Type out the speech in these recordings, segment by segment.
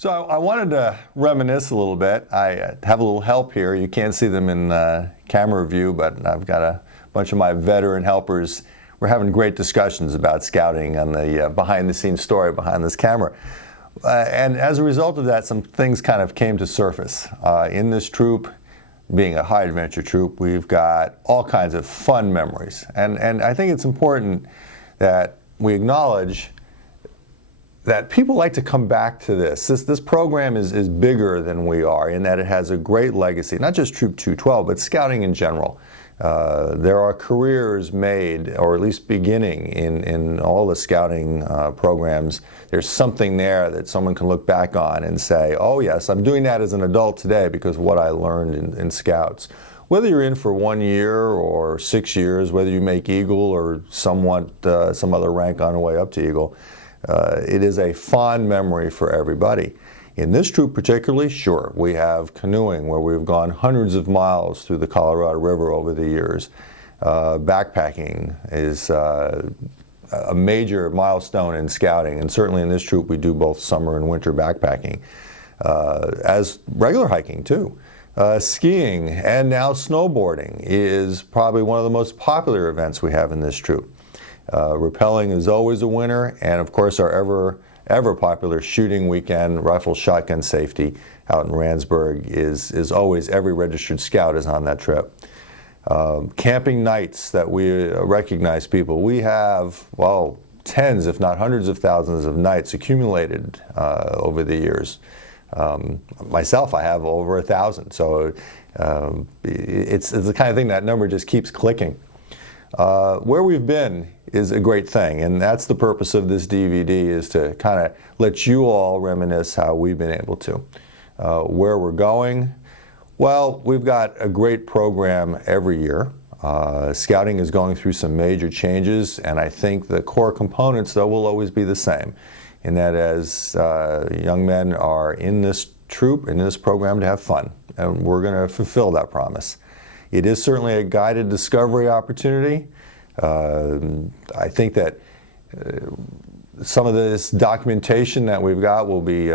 So I wanted to reminisce a little bit. I have a little help here. You can't see them in camera view, but I've got a bunch of my veteran helpers. We're having great discussions about scouting on the behind-the-scenes story behind this camera. And as a result of that, some things kind of came to surface. In this troop, being a high-adventure troop, we've got all kinds of fun memories. And I think it's important that we acknowledge that people like to come back to this. This program is bigger than we are in that it has a great legacy, not just Troop 212, but scouting in general. There are careers made, or at least beginning, in all the scouting programs. There's something there that someone can look back on and say, oh yes, I'm doing that as an adult today because of what I learned in Scouts. Whether you're in for 1 year or 6 years, whether you make Eagle or somewhat some other rank on the way up to Eagle, it is a fond memory for everybody. In this troop particularly, sure, we have canoeing where we've gone hundreds of miles through the Colorado River over the years. Backpacking is a major milestone in scouting, and certainly in this troop we do both summer and winter backpacking, as regular hiking too. Skiing and now snowboarding is probably one of the most popular events we have in this troop. Rappelling is always a winner, and of course our ever popular shooting weekend, rifle shotgun safety out in Randsburg is always, every registered scout is on that trip. Camping nights that we recognize people. We have, well, tens if not hundreds of thousands of nights accumulated over the years. Myself, I have over 1,000, so it's the kind of thing that number just keeps clicking. Where we've been is a great thing, and that's the purpose of this DVD, is to kind of let you all reminisce how we've been able to. Where we're going, well, we've got a great program every year. Scouting is going through some major changes, and I think the core components, though, will always be the same, in that as young men are in this troop, in this program, to have fun, and we're going to fulfill that promise. It is certainly a guided discovery opportunity. I think that some of this documentation that we've got will be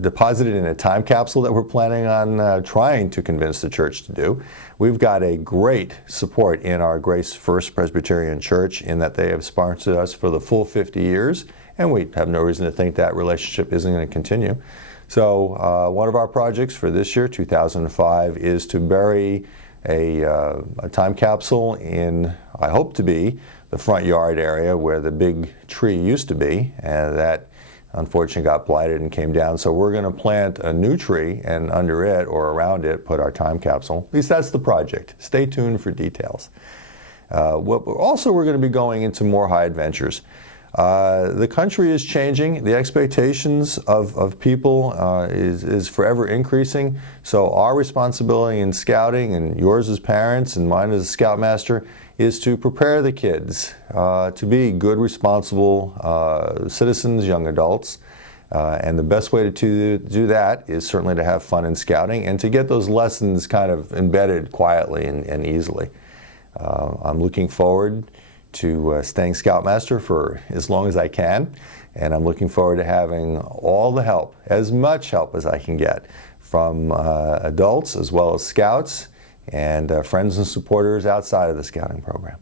deposited in a time capsule that we're planning on trying to convince the church to do. We've got a great support in our Grace First Presbyterian Church in that they have sponsored us for the full 50 years, and we have no reason to think that relationship isn't going to continue. So one of our projects for this year, 2005, is to bury a time capsule in, I hope to be, the front yard area where the big tree used to be, and that unfortunately got blighted and came down. So we're going to plant a new tree, and under it or around it put our time capsule. At least that's the project. Stay tuned for details. Also, we're going to be going into more high adventures. The country is changing. The expectations of people is forever increasing. So our responsibility in scouting, and yours as parents and mine as a scoutmaster, is to prepare the kids to be good, responsible citizens, young adults. And the best way to do that is certainly to have fun in scouting and to get those lessons kind of embedded quietly and easily. I'm looking forward to staying Scoutmaster for as long as I can, and I'm looking forward to having all the help, as much help as I can get, from adults as well as scouts and friends and supporters outside of the scouting program.